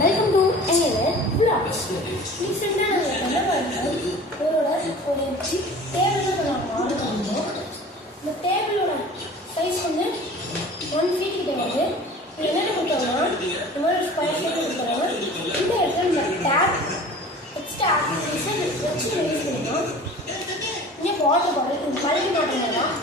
Welcome to எங்கள் vlogs. ரீசெண்டாக நாங்கள் என்ன பண்ணுறோம், ஒரு டேபிள் நாங்கள் ஆர்டர் பண்ணுறோம். இந்த டேபிளோட சைஸ் வந்து 1 feet கிட்ட வந்து என்னென்ன கொடுத்தோம்னா இந்த மாதிரி ஸ்கொயர் ஷேப் கொடுத்துருவோம். இந்த இடத்துல நம்ம டேப் எக்ஸ்ட்ரா ஆக்டிவிட்டிஸை வச்சு யூஸ் பண்ணிக்கலாம். இங்கே வாட்டர் பாட்டில் பழகி மாட்டேங்கிறதான்